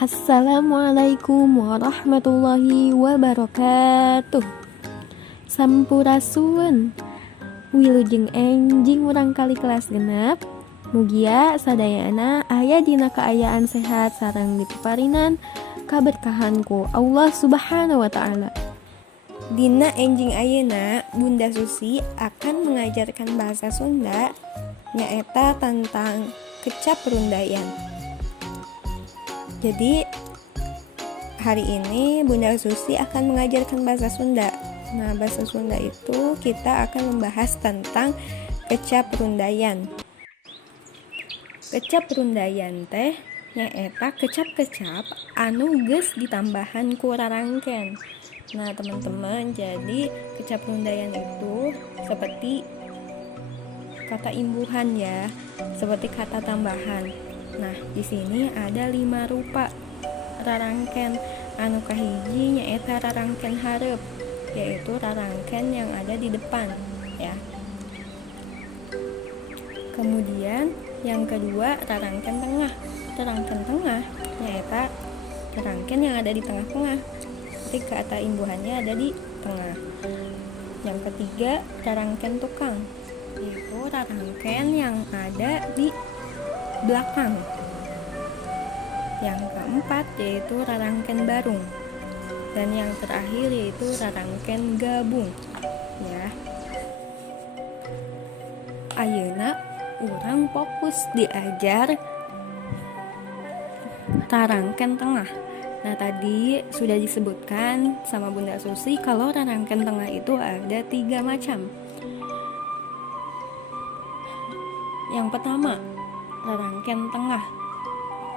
Assalamualaikum warahmatullahi wabarakatuh. Sampurasun wilujeng enjing urang kali kelas genep. Mugia sadayana aya dina kaayaan sehat sareng dipeparinan kaberkahan ku Allah Subhanahu wa taala. Dina enjing ayeuna Bunda Susi akan mengajarkan bahasa Sunda nyaeta tentang kecap rundayan. Jadi hari ini Bunda Susi akan mengajarkan bahasa Sunda. Nah, bahasa Sunda itu kita akan membahas tentang kecap rundayan. Kecap rundayan teh nyaeta kecap-kecap anu geus ditambahan ku rarangken. Nah, teman-teman, jadi kecap rundayan itu seperti kata imbuhan ya, seperti kata tambahan. Nah, di sini ada 5 rupa rarangken. Anu kahiji nyaeta rarangken hareup, yaitu rarangken yang ada di depan ya. Kemudian yang kedua rarangken tengah. Rarangken tengah nyaeta rarangken yang ada di tengah-tengah. Jadi kata imbuhannya ada di tengah. Yang ketiga rarangken tukang, yaitu rarangken yang ada di belakang. Yang keempat yaitu rarangken barung. Dan yang terakhir yaitu rarangken gabung ya. Ayeuna urang fokus diajar rarangken tengah. Nah, tadi sudah disebutkan sama Bunda Susi kalau rarangken tengah itu ada 3 macam. Yang pertama rarangken tengah,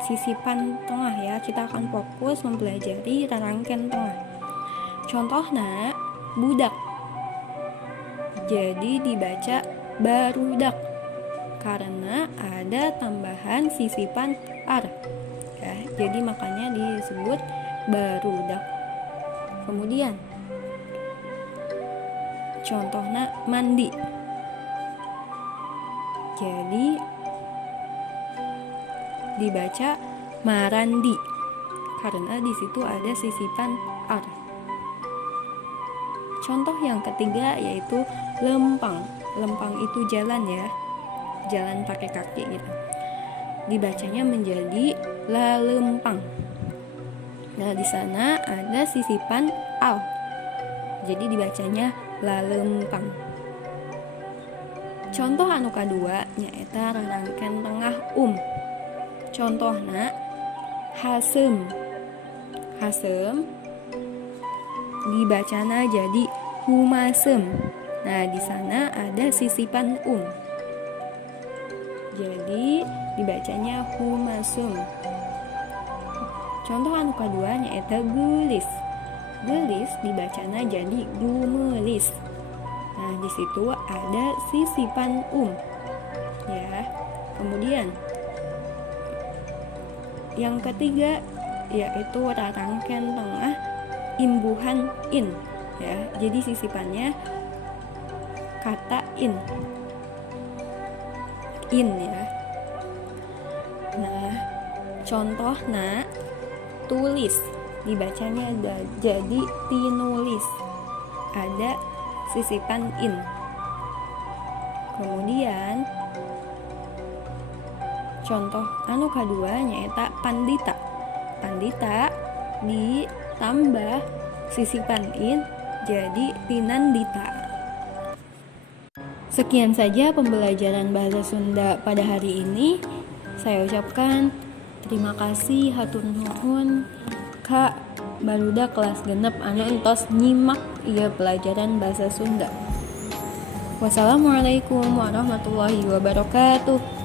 sisipan tengah ya. Kita akan fokus mempelajari rarangken tengah. Contohnya budak, jadi dibaca barudak karena ada tambahan sisipan ar ya, jadi makanya disebut barudak. Kemudian contohnya mandi, jadi dibaca marandi karena di situ ada sisipan ar. Contoh yang ketiga yaitu lempang. Lempang itu jalan ya, jalan pakai kaki gitu. Dibacanya menjadi lalempang. Nah, di sana ada sisipan al, jadi dibacanya lalempang. Contoh anu kadua nyaeta rarangken tengah Contohna hasem. Hasem dibacana jadi humasem. Nah, di sana ada sisipan jadi dibacanya humasum. Contoh anu kadua nyaeta gelis. Gelis dibacana jadi gumelis. Nah, di situ ada sisipan ya. Kemudian yang ketiga yaitu rarangken tengah imbuhan in ya. Jadi sisipannya kata in ya. Nah, contohnya tulis dibacanya jadi tinulis, ada sisipan in. Kemudian contoh anu kadua nyaeta pandita. Pandita ditambah sisipan in jadi pinandita. Sekian saja pembelajaran bahasa Sunda pada hari ini. Saya ucapkan terima kasih hatur nuhun ka barudak kelas genep anu entos nyimak ieu pelajaran bahasa Sunda. Wassalamualaikum warahmatullahi wabarakatuh.